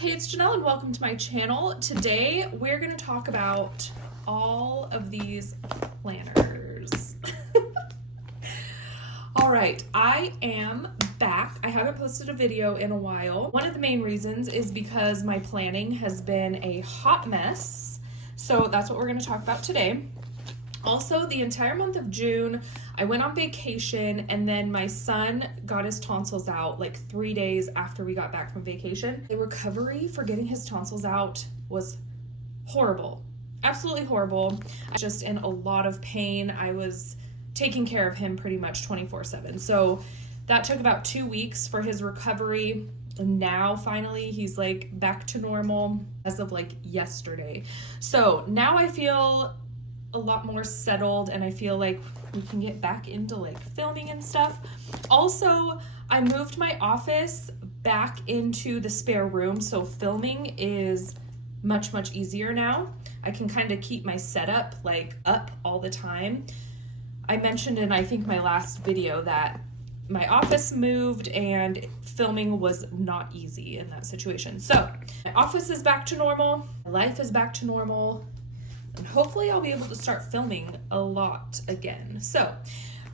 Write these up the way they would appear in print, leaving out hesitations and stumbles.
Hey, it's Janelle and welcome to my channel. Today we're going to talk about all of these planners. All right, I am back. I haven't posted a video in a while. One of the main reasons is because my planning has been a hot mess. So that's what we're going to talk about today. Also, the entire month of June, I went on vacation and then my son got his tonsils out like 3 days after we got back from vacation. The recovery for getting his tonsils out was horrible, absolutely horrible. I was just in a lot of pain. I was taking care of him pretty much 24/7. So that took about 2 weeks for his recovery. And now finally he's like back to normal as of like yesterday. So now I feel a lot more settled and I feel like we can get back into like filming and stuff. Also, I moved my office back into the spare room, so filming is much easier now. I can kind of keep my setup like up all the time. I mentioned in I think my last video that my office moved and filming was not easy in that situation. So my office is back to normal, my life is back to normal, and hopefully I'll be able to start filming a lot again. So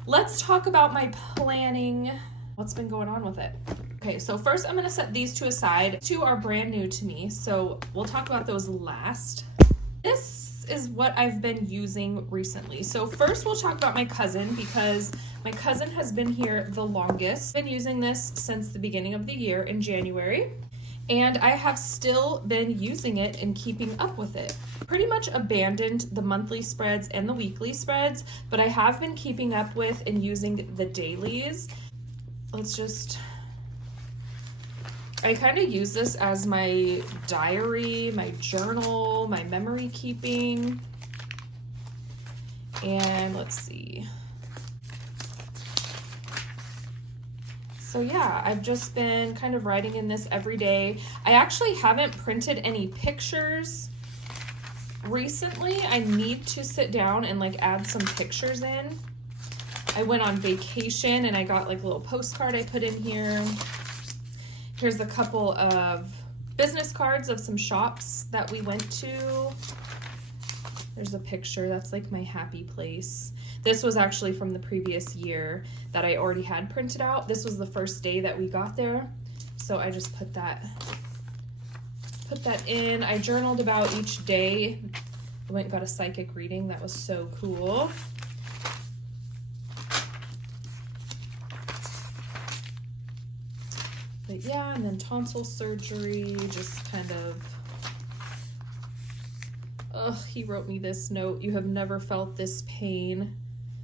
let's talk about my planning. What's been going on with it? Okay, so first I'm gonna set these two aside. Two are brand new to me, so we'll talk about those last. This is what I've been using recently. So first we'll talk about my cousin because my cousin has been here the longest. I've been using this since the beginning of the year in January. And I have still been using it and keeping up with it. Pretty much abandoned the monthly spreads and the weekly spreads, but I have been keeping up with and using the dailies. I kind of use this as my diary, my journal, my memory keeping. And let's see. So yeah, I've just been kind of writing in this every day. I actually haven't printed any pictures recently. I need to sit down and like add some pictures in. I went on vacation and I got like a little postcard I put in here. Here's a couple of business cards of some shops that we went to. There's a picture, that's like my happy place. This was actually from the previous year that I already had printed out. This was the first day that we got there. So I just put that in. I journaled about each day. I went and got a psychic reading. That was so cool. But yeah, and then tonsil surgery, just kind of, he wrote me this note. You have never felt this pain.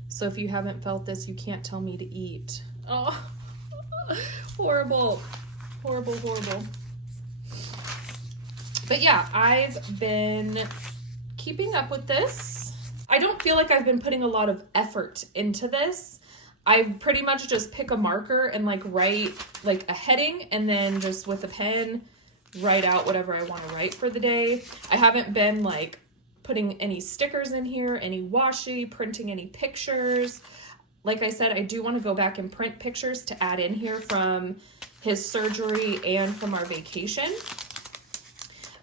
So if you haven't felt this, you can't tell me to eat. Oh, horrible, horrible, horrible. But yeah, I've been keeping up with this. I don't feel like I've been putting a lot of effort into this. I pretty much just pick a marker and like write like a heading and then just with a pen write out whatever I want to write for the day. I haven't been like putting any stickers in here, any washi, printing any pictures. Like I said, I do want to go back and print pictures to add in here from his surgery and from our vacation.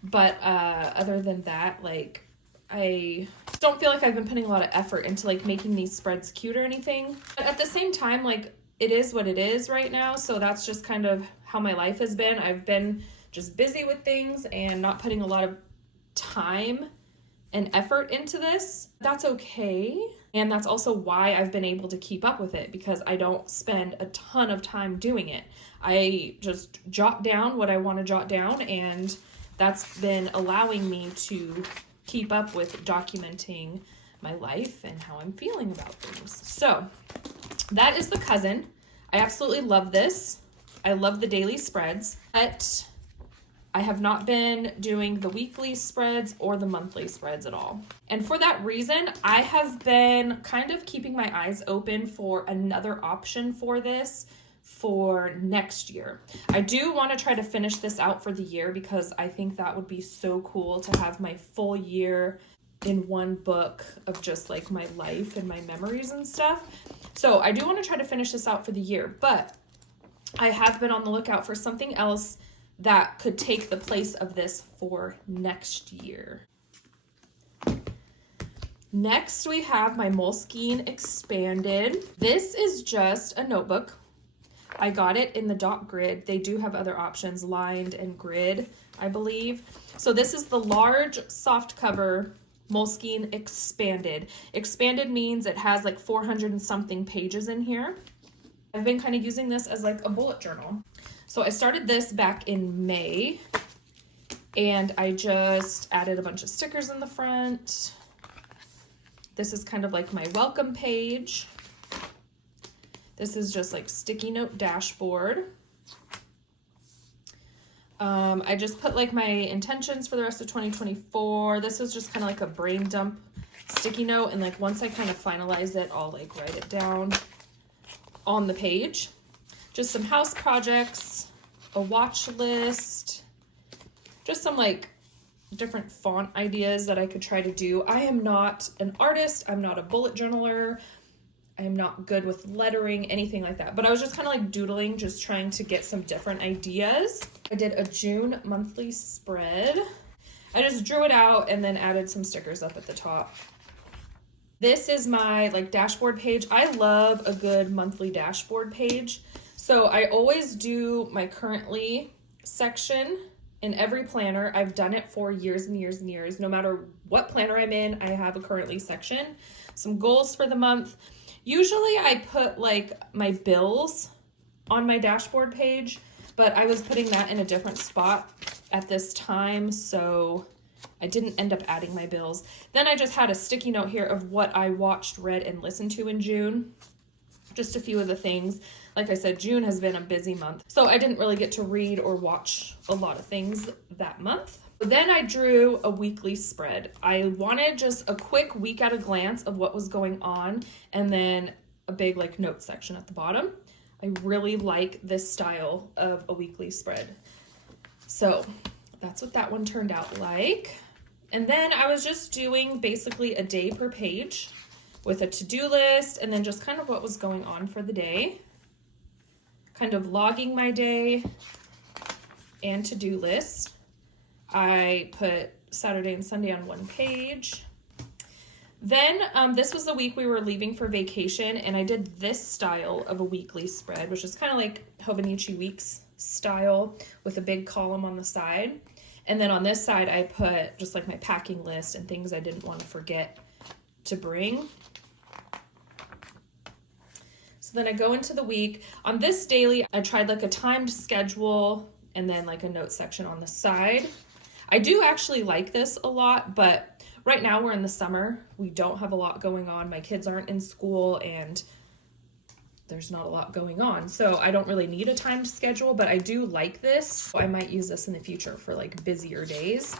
But other than that, like I don't feel like I've been putting a lot of effort into like making these spreads cute or anything. But at the same time, like it is what it is right now. So that's just kind of how my life has been. I've been just busy with things and not putting a lot of time and effort into this. That's okay. And that's also why I've been able to keep up with it, because I don't spend a ton of time doing it. I just jot down what I want to jot down, and that's been allowing me to keep up with documenting my life and how I'm feeling about things. So that is the cousin. I absolutely love this. I love the daily spreads, but I have not been doing the weekly spreads or the monthly spreads at all. And for that reason, I have been kind of keeping my eyes open for another option for this for next year. I do want to try to finish this out for the year because I think that would be so cool to have my full year in one book of just like my life and my memories and stuff. So I do want to try to finish this out for the year, but I have been on the lookout for something else that could take the place of this for next year. Next, we have my Moleskine Expanded. This is just a notebook. I got it in the dot grid. They do have other options, lined and grid, I believe. So this is the large soft cover Moleskine Expanded. Expanded means it has like 400 and something pages in here. I've been kind of using this as like a bullet journal. So I started this back in May, and I just added a bunch of stickers in the front. This is kind of like my welcome page. This is just like sticky note dashboard. I just put like my intentions for the rest of 2024. This is just kind of like a brain dump sticky note, and like once I kind of finalize it, I'll like write it down on the page. Just some house projects, a watch list, just some like different font ideas that I could try to do. I am not an artist. I'm not a bullet journaler. I'm not good with lettering, anything like that. But I was just kind of like doodling, just trying to get some different ideas. I did a June monthly spread. I just drew it out and then added some stickers up at the top. This is my like dashboard page. I love a good monthly dashboard page. So I always do my currently section in every planner. I've done it for years and years and years. No matter what planner I'm in, I have a currently section. Some goals for the month. Usually I put like my bills on my dashboard page, but I was putting that in a different spot at this time, so I didn't end up adding my bills. Then I just had a sticky note here of what I watched, read, and listened to in June. Just a few of the things. Like I said, June has been a busy month, so I didn't really get to read or watch a lot of things that month. Then I drew a weekly spread. I wanted just a quick week at a glance of what was going on, and then a big like note section at the bottom. I really like this style of a weekly spread. So that's what that one turned out like. And then I was just doing basically a day per page with a to-do list, and then just kind of what was going on for the day. Kind of logging my day and to-do list. I put Saturday and Sunday on one page. Then this was the week we were leaving for vacation, and I did this style of a weekly spread, which is kind of like Hobonichi Weeks style with a big column on the side. And then on this side, I put just like my packing list and things I didn't want to forget to bring. So then I go into the week. On this daily, I tried like a timed schedule and then like a note section on the side. I do actually like this a lot, but right now we're in the summer. We don't have a lot going on. My kids aren't in school and there's not a lot going on. So I don't really need a timed schedule, but I do like this. I might use this in the future for like busier days.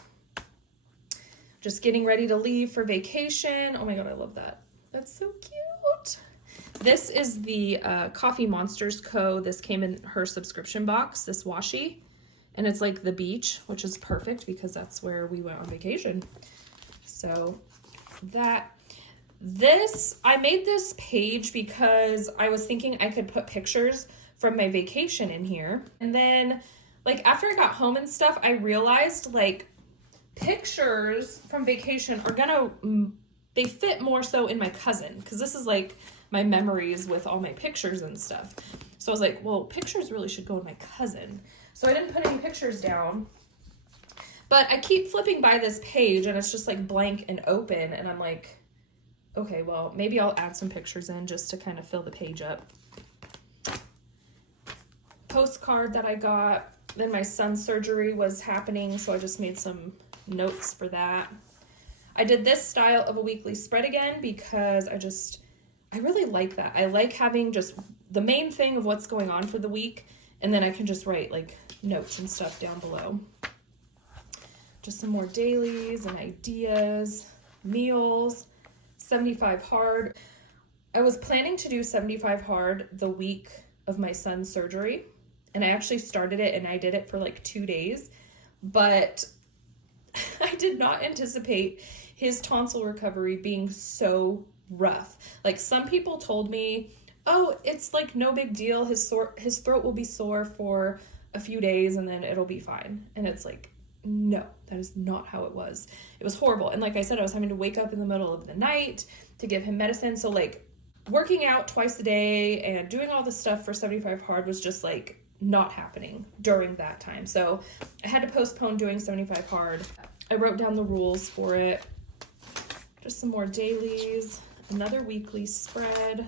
Just getting ready to leave for vacation. Oh my God, I love that. That's so cute. This is the Coffee Monsters Co. This came in her subscription box, this washi. And it's like the beach, which is perfect because that's where we went on vacation. So I made this page because I was thinking I could put pictures from my vacation in here. And then like after I got home and stuff, I realized like pictures from vacation are they fit more so in my cousin, because this is like my memories with all my pictures and stuff. So I was like, well, pictures really should go in my cousin. So I didn't put any pictures down, but I keep flipping by this page and it's just like blank and open. And I'm like, okay, well, maybe I'll add some pictures in just to kind of fill the page up. Postcard that I got. Then my son's surgery was happening, so I just made some notes for that. I did this style of a weekly spread again because I really like that. I like having just the main thing of what's going on for the week, and then I can just write like notes and stuff down below. Just some more dailies and ideas, meals, 75 hard. I was planning to do 75 hard the week of my son's surgery, and I actually started it and I did it for like 2 days, but I did not anticipate his tonsil recovery being so rough. Like some people told me, oh, it's like no big deal. His throat will be sore for a few days and then it'll be fine. And it's like, no, that is not how it was. It was horrible. And like I said, I was having to wake up in the middle of the night to give him medicine. So like working out twice a day and doing all this stuff for 75 hard was just like not happening during that time. So I had to postpone doing 75 hard. I wrote down the rules for it. Just some more dailies, another weekly spread,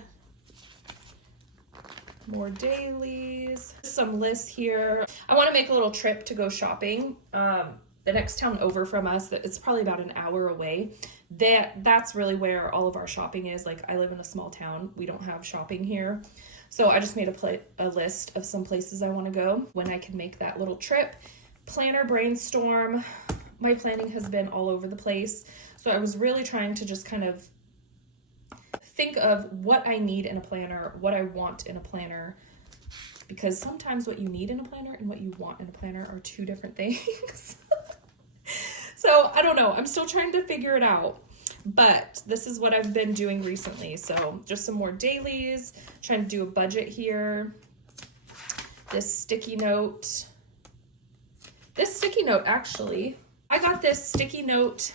more dailies, some lists here. I want to make a little trip to go shopping. The next town over from us, it's probably about an hour away. That's really where all of our shopping is. Like, I live in a small town. We don't have shopping here. So I just made a list of some places I want to go when I can make that little trip. Planner brainstorm. My planning has been all over the place. So I was really trying to just kind of think of what I need in a planner, what I want in a planner, because sometimes what you need in a planner and what you want in a planner are two different things. So I don't know. I'm still trying to figure it out, but this is what I've been doing recently. So just some more dailies, trying to do a budget here. This sticky note. This sticky note, actually, I got this sticky note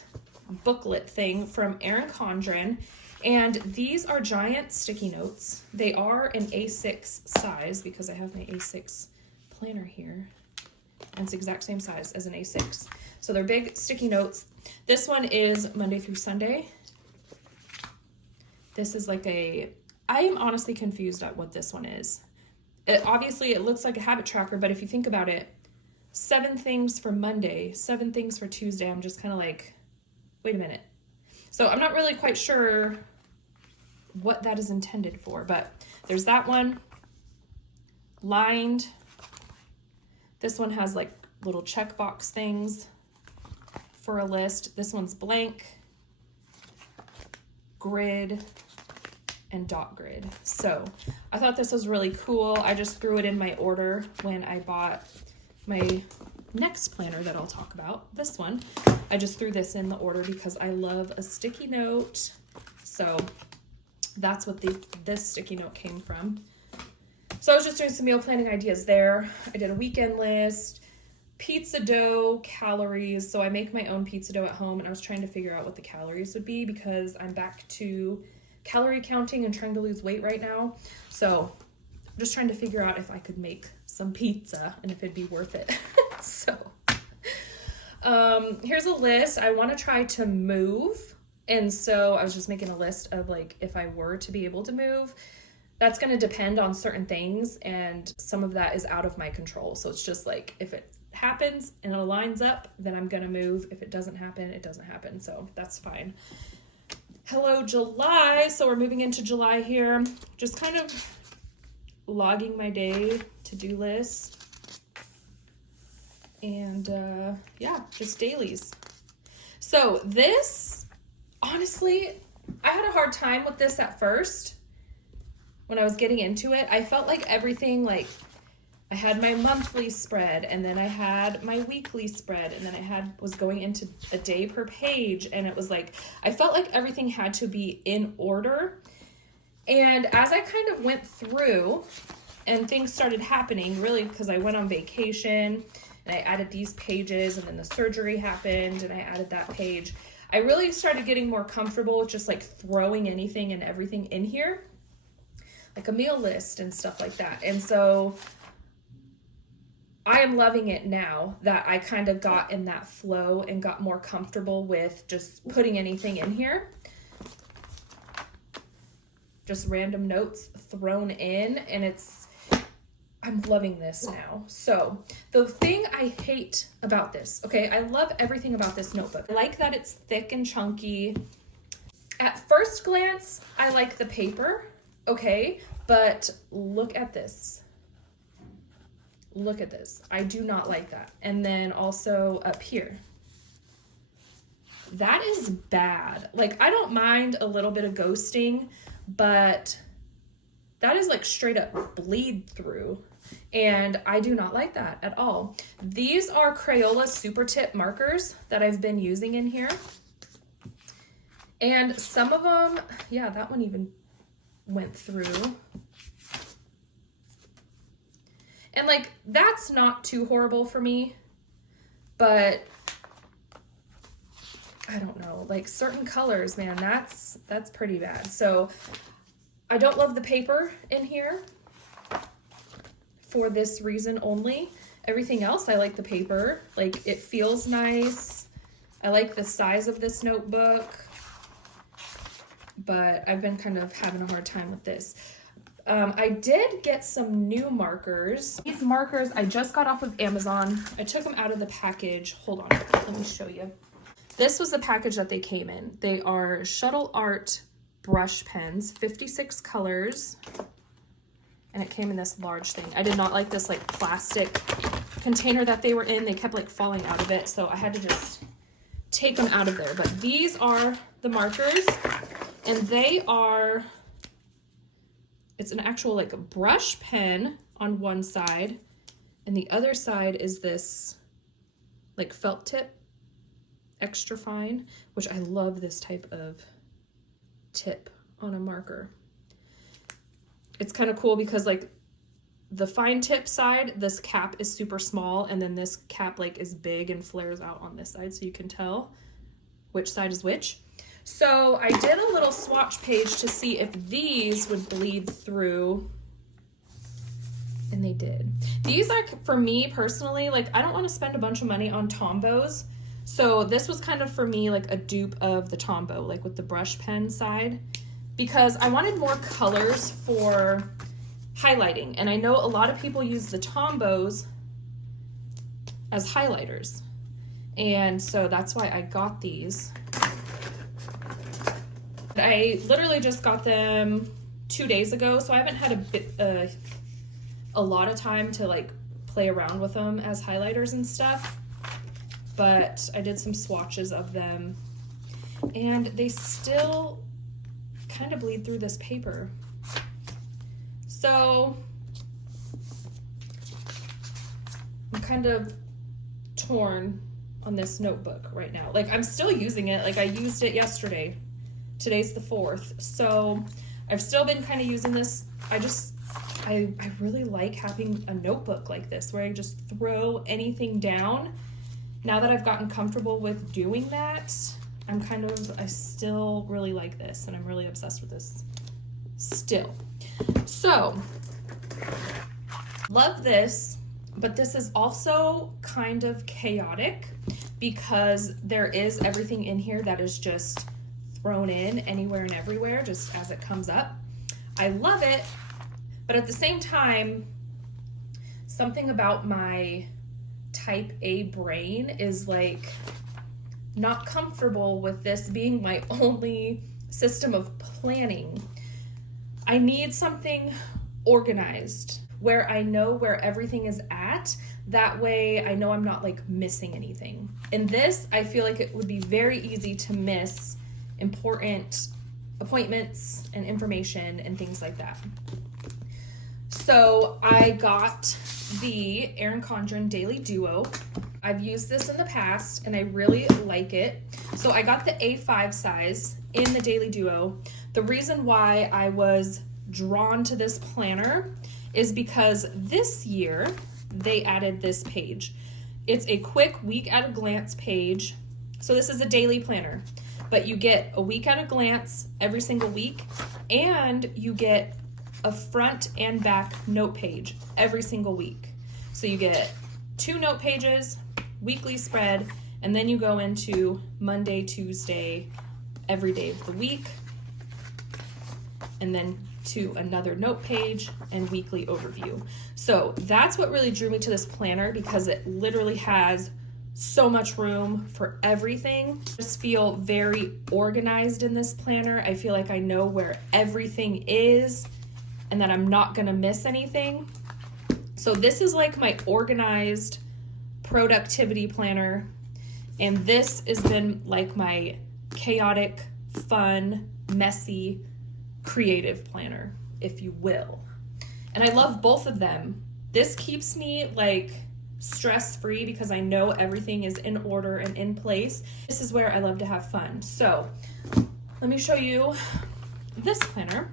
booklet thing from Erin Condren, and these are giant sticky notes. They are an A6 size because I have my A6 planner here, and it's the exact same size as an A6. So they're big sticky notes. This one is Monday through Sunday. This is like I am honestly confused at what this one is. Obviously it looks like a habit tracker, but if you think about it, 7 things for Monday, 7 things for Tuesday, I'm just kind of like, wait a minute. So I'm not really quite sure what that is intended for, but there's that one. Lined. This one has like little checkbox things for a list. This one's blank, grid, and dot grid. So I thought this was really cool. I just threw it in my order when I bought my next planner that I'll talk about, this one. I just threw this in the order because I love a sticky note. So that's what this sticky note came from. So I was just doing some meal planning ideas there. I did a weekend list, pizza dough, calories. So I make my own pizza dough at home, and I was trying to figure out what the calories would be because I'm back to calorie counting and trying to lose weight right now. So I'm just trying to figure out if I could make some pizza and if it'd be worth it. So here's a list. I want to try to move. And so I was just making a list of like, if I were to be able to move, that's going to depend on certain things. And some of that is out of my control. So it's just like, if it happens and it lines up, then I'm going to move. If it doesn't happen, it doesn't happen. So that's fine. Hello, July. So we're moving into July here. Just kind of logging my day to-do list. And yeah, just dailies. So this, honestly, I had a hard time with this at first when I was getting into it. I felt like everything, like I had my monthly spread, and then I had my weekly spread, and then I was going into a day per page, and it was like, I felt like everything had to be in order. And as I kind of went through and things started happening, really because I went on vacation and I added these pages, and then the surgery happened and I added that page, I really started getting more comfortable with just like throwing anything and everything in here, like a meal list and stuff like that. And so I am loving it now that I kind of got in that flow and got more comfortable with just putting anything in here. Just random notes thrown in, and I'm loving this now. So the thing I hate about this, okay, I love everything about this notebook. I like that it's thick and chunky. At first glance, I like the paper, okay, but look at this. Look at this. I do not like that. And then also up here. That is bad. Like, I don't mind a little bit of ghosting, but that is like straight up bleed through. And I do not like that at all. These are Crayola Super Tip markers that I've been using in here. And some of them, yeah, that one even went through. And like, that's not too horrible for me, but I don't know, like certain colors, man, that's pretty bad. So I don't love the paper in here for this reason only. Everything else, I like the paper. Like, it feels nice. I like the size of this notebook, but I've been kind of having a hard time with this. I did get some new markers. These markers I just got off of Amazon. I took them out of the package. Hold on, let me show you. This was the package that they came in. They are Shuttle Art brush pens, 56 colors. And it came in this large thing. I did not like this like plastic container that they were in. They kept like falling out of it, so I had to just take them out of there. But these are the markers, and they are, it's an actual like brush pen on one side, and the other side is this like felt tip, extra fine, which I love this type of tip on a marker. It's kind of cool because like the fine tip side, this cap is super small, and then this cap like is big and flares out on this side, so you can tell which side is which. So I did a little swatch page to see if these would bleed through, and they did. These are, for me personally, like I don't want to spend a bunch of money on Tombos, so this was kind of for me like a dupe of the Tombow, like with the brush pen side, because I wanted more colors for highlighting. And I know a lot of people use the Tombos as highlighters. And so that's why I got these. I literally just got them 2 days ago, so I haven't had a lot of time to like play around with them as highlighters and stuff. But I did some swatches of them, and they still kind of bleed through this paper. So I'm kind of torn on this notebook right now. Like, I'm still using it. Like, I used it yesterday. Today's the 4th. So I've still been kind of using this. I really like having a notebook like this where I just throw anything down. Now that I've gotten comfortable with doing that, I still really like this, and I'm really obsessed with this still. So, love this, but this is also kind of chaotic because there is everything in here that is just thrown in anywhere and everywhere, just as it comes up. I love it, but at the same time, something about my type A brain is like not comfortable with this being my only system of planning. I need something organized where I know where everything is at. That way I know I'm not like missing anything. In this, I feel like it would be very easy to miss important appointments and information and things like that. So I got the Erin Condren DailyDuo. I've used this in the past and I really like it. So I got the A5 size in the DailyDuo. The reason why I was drawn to this planner is because this year they added this page. It's a quick week at a glance page. So this is a daily planner, but you get a week at a glance every single week, and you get a front and back note page every single week. So you get 2 note pages, weekly spread, and then you go into Monday, Tuesday, every day of the week, and then to another note page and weekly overview. So that's what really drew me to this planner, because it literally has so much room for everything. I just feel very organized in this planner. I feel like I know where everything is and that I'm not gonna miss anything. So this is like my organized productivity planner, and this has been like my chaotic, fun, messy, creative planner, if you will. And I love both of them. This keeps me like stress-free because I know everything is in order and in place. This is where I love to have fun. So let me show you this planner.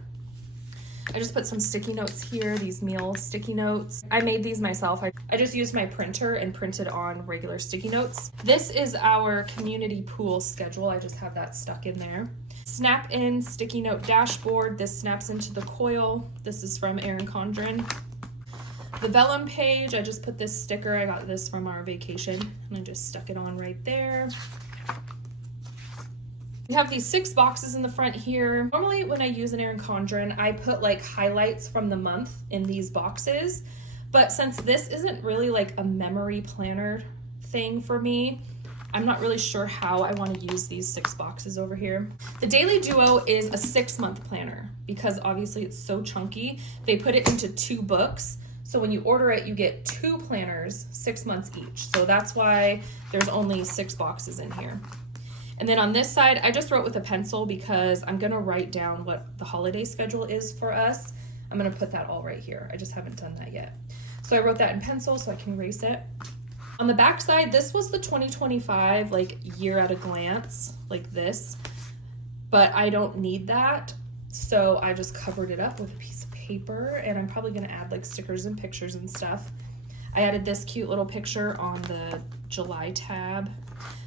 I just put some sticky notes here, these meal sticky notes. I made these myself. I just used my printer and printed on regular sticky notes. This is our community pool schedule. I just have that stuck in there. Snap in sticky note dashboard. This snaps into the coil. This is from Erin Condren. The vellum page, I just put this sticker. I got this from our vacation and I just stuck it on right there. We have these 6 boxes in the front here. Normally when I use an Erin Condren, I put like highlights from the month in these boxes. But since this isn't really like a memory planner thing for me, I'm not really sure how I want to use these 6 boxes over here. The DailyDuo is a 6-month planner because obviously it's so chunky. They put it into 2 books. So when you order it, you get 2 planners, 6 months each. So that's why there's only 6 boxes in here. And then on this side, I just wrote with a pencil because I'm gonna write down what the holiday schedule is for us. I'm gonna put that all right here. I just haven't done that yet. So I wrote that in pencil so I can erase it. On the back side, this was the 2025 like year at a glance, like this, but I don't need that. So I just covered it up with a piece of paper, and I'm probably gonna add like stickers and pictures and stuff. I added this cute little picture on the July tab.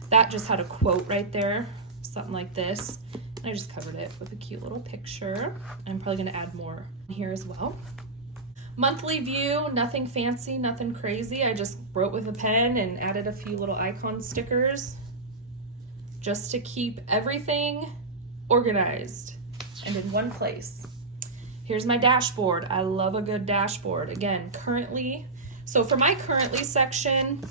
That just had a quote right there, something like this. And I just covered it with a cute little picture. I'm probably gonna add more here as well. Monthly view, nothing fancy, nothing crazy. I just wrote with a pen and added a few little icon stickers just to keep everything organized and in one place. Here's my dashboard. I love a good dashboard. Again, currently. So for my currently section,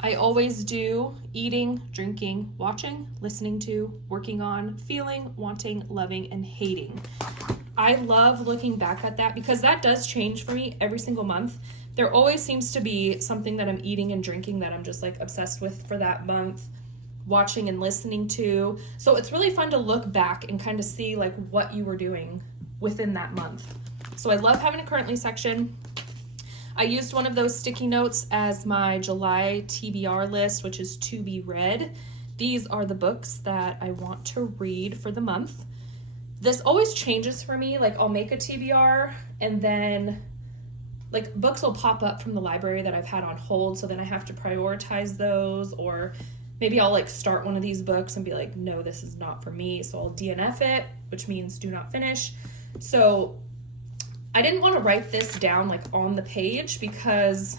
I always do eating, drinking, watching, listening to, working on, feeling, wanting, loving, and hating. I love looking back at that because that does change for me every single month. There always seems to be something that I'm eating and drinking that I'm just like obsessed with for that month, watching and listening to. So it's really fun to look back and kind of see like what you were doing within that month. So I love having a currently section. I used one of those sticky notes as my July TBR list, which is to be read. These are the books that I want to read for the month. This always changes for me. Like I'll make a TBR and then like books will pop up from the library that I've had on hold. So then I have to prioritize those, or maybe I'll like start one of these books and be like, no, this is not for me. So I'll DNF it, which means do not finish. So I didn't want to write this down like on the page because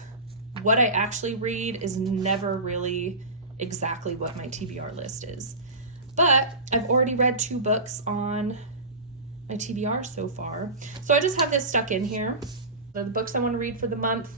what I actually read is never really exactly what my TBR list is. But I've already read 2 books on my TBR so far. So I just have this stuck in here. The books I want to read for the month.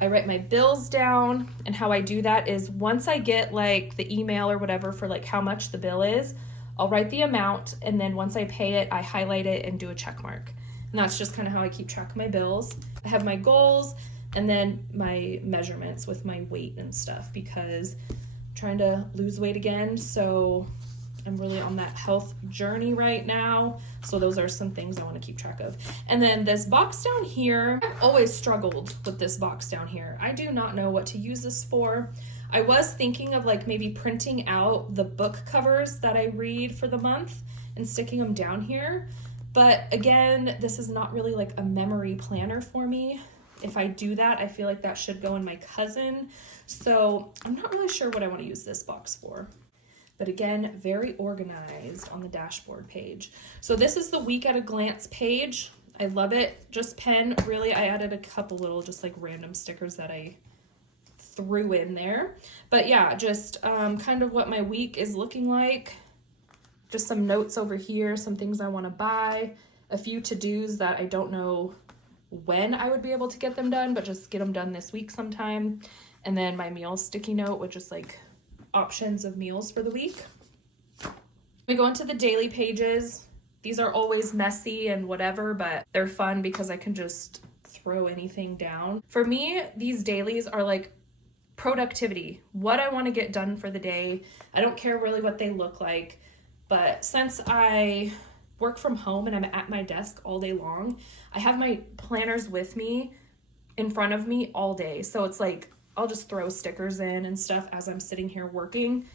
I write my bills down, and how I do that is once I get like the email or whatever for like how much the bill is, I'll write the amount, and then once I pay it, I highlight it and do a check mark. And that's just kind of how I keep track of my bills. I have my goals and then my measurements with my weight and stuff because I'm trying to lose weight again. So I'm really on that health journey right now. So those are some things I want to keep track of. And then this box down here, I've always struggled with this box down here. I do not know what to use this for. I was thinking of like maybe printing out the book covers that I read for the month and sticking them down here. But again, this is not really like a memory planner for me. If I do that, I feel like that should go in my cousin. So I'm not really sure what I want to use this box for. But again, very organized on the dashboard page. So this is the week at a glance page. I love it. Just pen, really. I added a couple little just like random stickers that I threw in there. But yeah, just kind of what my week is looking like. Just some notes over here, some things I want to buy, a few to-dos that I don't know when I would be able to get them done, but just get them done this week sometime. And then my meal sticky note with just like options of meals for the week. We go into the daily pages. These are always messy and whatever, but they're fun because I can just throw anything down. For me, these dailies are like productivity, what I want to get done for the day. I don't care really what they look like. But since I work from home and I'm at my desk all day long, I have my planners with me in front of me all day. So it's like, I'll just throw stickers in and stuff as I'm sitting here working.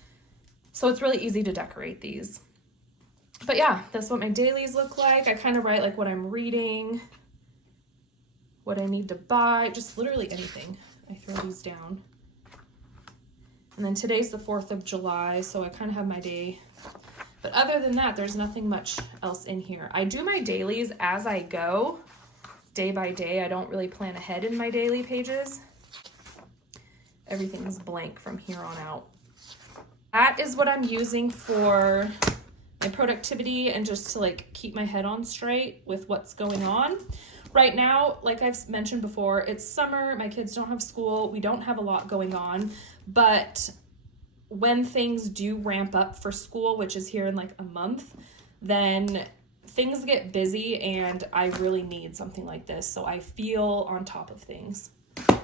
So it's really easy to decorate these. But yeah, that's what my dailies look like. I kind of write like what I'm reading, what I need to buy, just literally anything. I throw these down. And then today's the 4th of July, so I kind of have my day. But other than that, there's nothing much else in here. I do my dailies as I go, day by day. I don't really plan ahead in my daily pages. Everything's blank from here on out. That is what I'm using for my productivity and just to like keep my head on straight with what's going on. Right now, like I've mentioned before, it's summer, my kids don't have school, we don't have a lot going on, but when things do ramp up for school, which is here in like a month, then things get busy and I really need something like this so I feel on top of things.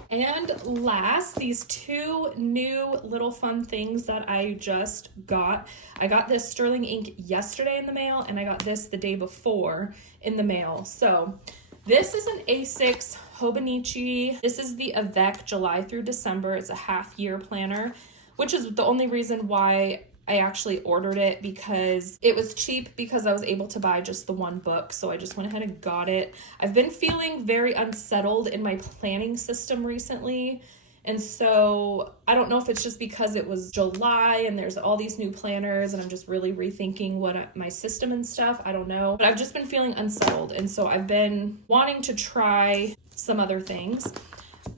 And last, these 2 new little fun things that I just got. I got this sterling ink yesterday in the mail, and I got this the day before in the mail. So this is an A6 Hobonichi. This is the Avec July through December. It's a half-year planner, which is the only reason why I actually ordered it, because it was cheap because I was able to buy just the 1 book. So I just went ahead and got it. I've been feeling very unsettled in my planning system recently. And so I don't know if it's just because it was July and there's all these new planners and I'm just really rethinking my system and stuff. I don't know, but I've just been feeling unsettled. And so I've been wanting to try some other things.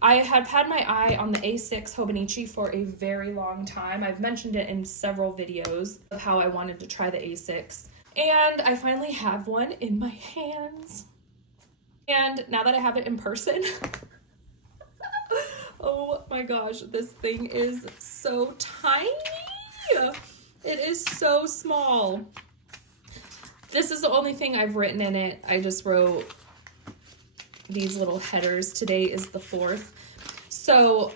I have had my eye on the A6 Hobonichi for a very long time. I've mentioned it in several videos of how I wanted to try the A6. And I finally have one in my hands. And now that I have it in person, oh my gosh, this thing is so tiny. It is so small. This is the only thing I've written in it. I just wrote these little headers. Today is the 4th. So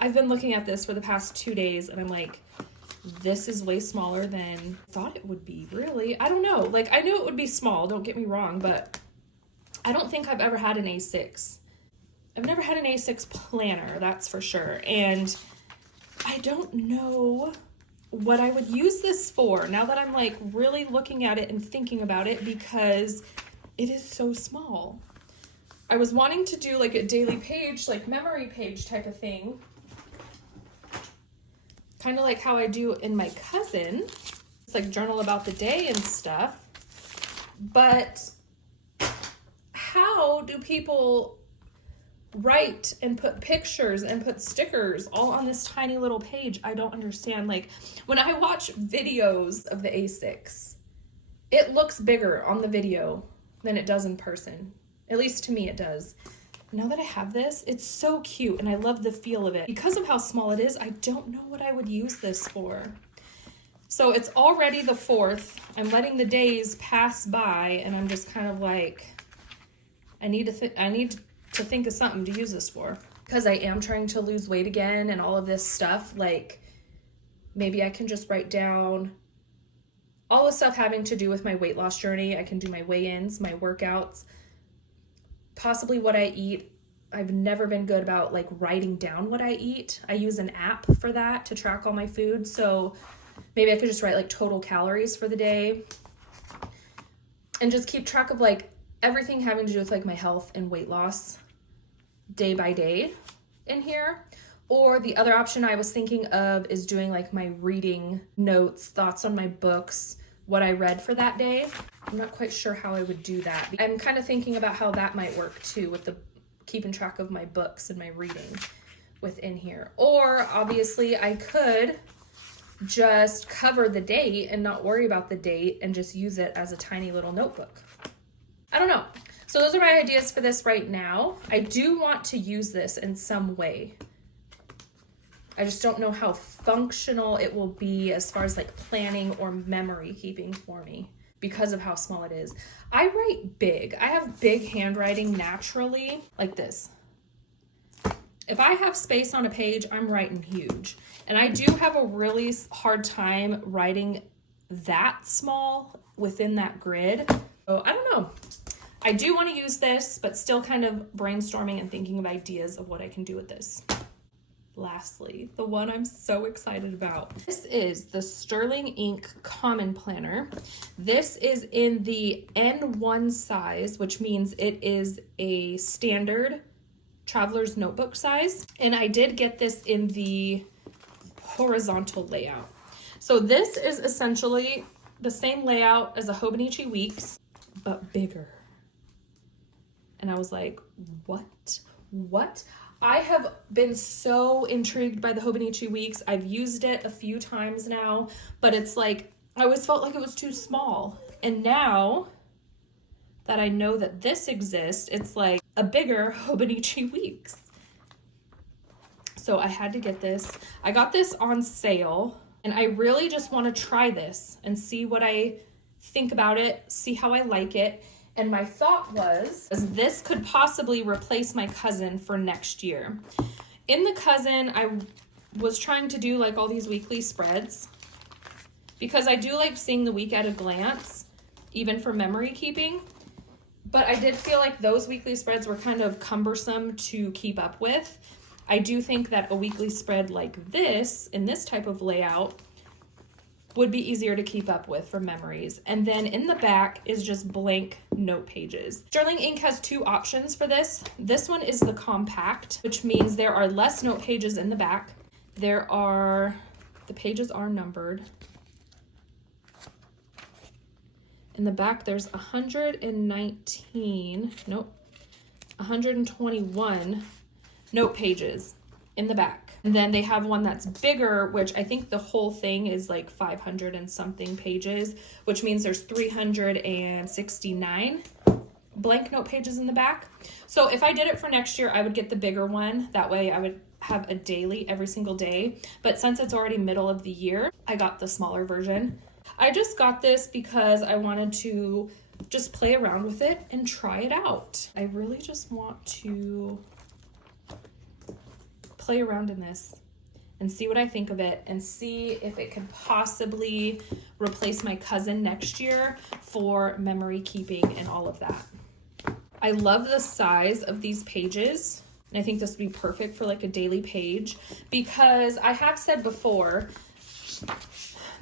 I've been looking at this for the past 2 days and I'm like, this is way smaller than I thought it would be, really. I don't know. Like, I knew it would be small, don't get me wrong, but I don't think I've ever had an A6. I've never had an A6 planner, that's for sure. And I don't know what I would use this for now that I'm like really looking at it and thinking about it, because it is so small. I was wanting to do like a daily page, like memory page type of thing. Kind of like how I do in my cousin. It's like journal about the day and stuff. But how do people write and put pictures and put stickers all on this tiny little page? I don't understand. Like, when I watch videos of the A6, it looks bigger on the video than it does in person. At least to me it does. Now that I have this, it's so cute and I love the feel of it. Because of how small it is, I don't know what I would use this for. So it's already the 4th. I'm letting the days pass by and I'm just kind of like, I need to think of something to use this for. Because I am trying to lose weight again and all of this stuff. Like, maybe I can just write down all the stuff having to do with my weight loss journey. I can do my weigh-ins, my workouts, possibly what I eat. I've never been good about like writing down what I eat. I use an app for that to track all my food. So maybe I could just write like total calories for the day and just keep track of like everything having to do with like my health and weight loss day by day in here. Or the other option I was thinking of is doing like my reading notes, thoughts on my books, what I read for that day. I'm not quite sure how I would do that. I'm kind of thinking about how that might work too, with the keeping track of my books and my reading within here. Or obviously I could just cover the date and not worry about the date and just use it as a tiny little notebook. I don't know. So those are my ideas for this right now. I do want to use this in some way. I just don't know how functional it will be as far as like planning or memory keeping for me because of how small it is. I write big. I have big handwriting naturally, like this. If I have space on a page, I'm writing huge. And I do have a really hard time writing that small within that grid. So I don't know. I do want to use this, but still kind of brainstorming and thinking of ideas of what I can do with this. lastly, the one I'm so excited about. This is the Sterling Ink Common Planner. This is in the N1 size, which means it is a standard traveler's notebook size. And I did get this in the horizontal layout. So this is essentially the same layout as a Hobonichi Weeks, but bigger. And I was like, what? I have been so intrigued by the Hobonichi Weeks. I've used it a few times now, but it's like, I always felt like it was too small. And now that I know that this exists, it's like a bigger Hobonichi Weeks. So I had to get this. I got this on sale, and I really just want to try this and see what I think about it, see how I like it. And my thought was, this could possibly replace my Cousin for next year. In the Cousin, I was trying to do like all these weekly spreads because I do like seeing the week at a glance, even for memory keeping. But I did feel like those weekly spreads were kind of cumbersome to keep up with. I do think that a weekly spread like this, in this type of layout, would be easier to keep up with for memories. And then in the back is just blank note pages. Sterling Ink has two options for this. This one is the compact, which means there are less note pages in the back. The pages are numbered. In the back, there's 121 note pages in the back. And then they have one that's bigger, which I think the whole thing is like 500 and something pages, which means there's 369 blank note pages in the back. So if I did it for next year, I would get the bigger one. That way I would have a daily every single day. But since it's already middle of the year, I got the smaller version. I just got this because I wanted to just play around with it and try it out. I really just want to play around in this and see what I think of it and see if it could possibly replace my Cousin next year for memory keeping and all of that. I love the size of these pages, and I think this would be perfect for like a daily page because I have said before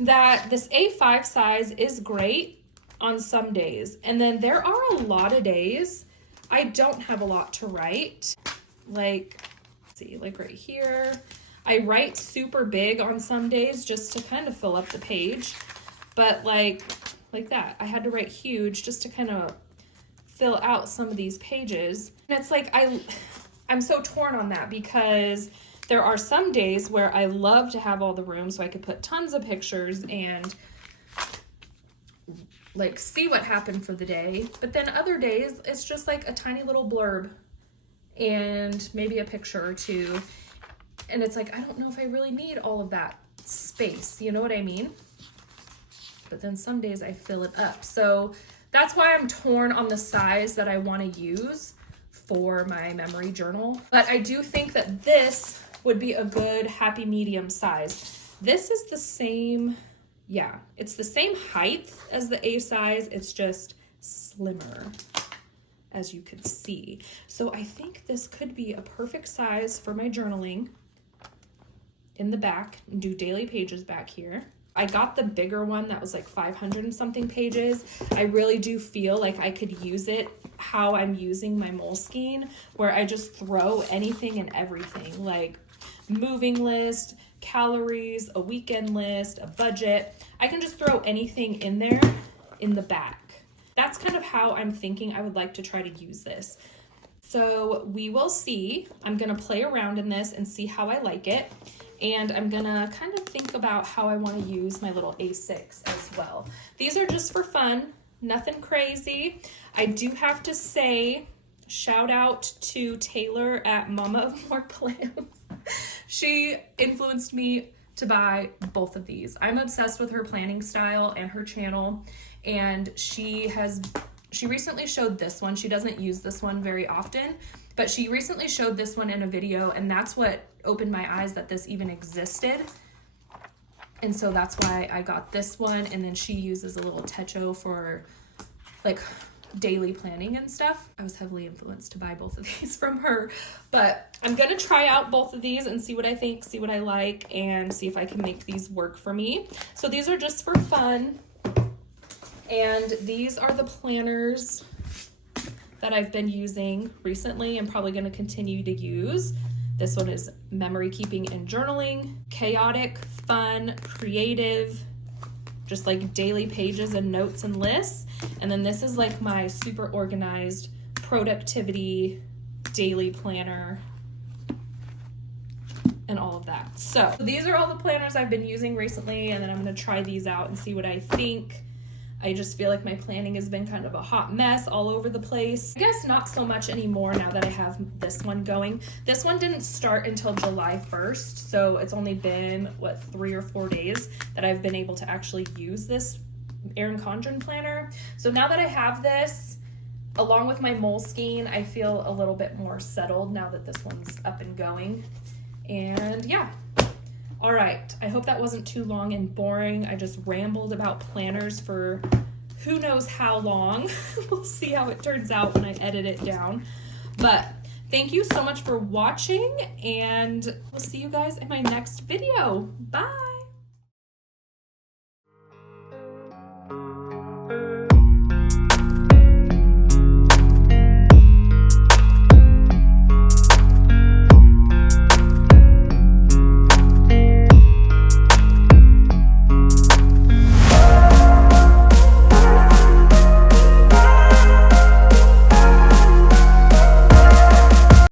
that this A5 size is great on some days, and then there are a lot of days I don't have a lot to write. Like, see, like right here, I write super big on some days just to kind of fill up the page, but like that, I had to write huge just to kind of fill out some of these pages. And it's like I'm so torn on that because there are some days where I love to have all the room so I could put tons of pictures and like see what happened for the day, but then other days it's just like a tiny little blurb and maybe a picture or two, and it's like I don't know if I really need all of that space, you know what I mean? But then some days I fill it up. So that's why I'm torn on the size that I want to use for my memory journal. But I do think that this would be a good happy medium size. This is the same, yeah, it's the same height as the A size, it's just slimmer, as you can see. So I think this could be a perfect size for my journaling in the back and do daily pages back here. I got the bigger one that was like 500 and something pages. I really do feel like I could use it how I'm using my Moleskine, where I just throw anything and everything, like moving list, calories, a weekend list, a budget. I can just throw anything in there in the back. That's kind of how I'm thinking I would like to try to use this. So we will see. I'm gonna play around in this and see how I like it. And I'm gonna kind of think about how I wanna use my little A6 as well. These are just for fun, nothing crazy. I do have to say, shout out to Taylor at Mama of More Plans. She influenced me to buy both of these. I'm obsessed with her planning style and her channel, and she recently showed this one. She doesn't use this one very often, but she recently showed this one in a video, and that's what opened my eyes that this even existed. And so that's why I got this one. And then she uses a little Techo for like daily planning and stuff. I was heavily influenced to buy both of these from her, but I'm gonna try out both of these and see what I think, see what I like, and see if I can make these work for me. So these are just for fun, and these are the planners that I've been using recently and probably gonna continue to use. This one is memory keeping and journaling, chaotic, fun, creative, just like daily pages and notes and lists. And then this is like my super organized productivity daily planner and all of that. So these are all the planners I've been using recently, and then I'm going to try these out and see what I think. I just feel like my planning has been kind of a hot mess all over the place. I guess not so much anymore now that I have this one going. This one didn't start until July 1st, so it's only been, what, 3 or 4 days that I've been able to actually use this Erin Condren planner. So now that I have this, along with my Moleskine, I feel a little bit more settled now that this one's up and going. And yeah. All right, I hope that wasn't too long and boring. I just rambled about planners for who knows how long. We'll see how it turns out when I edit it down. But thank you so much for watching, and we'll see you guys in my next video. Bye.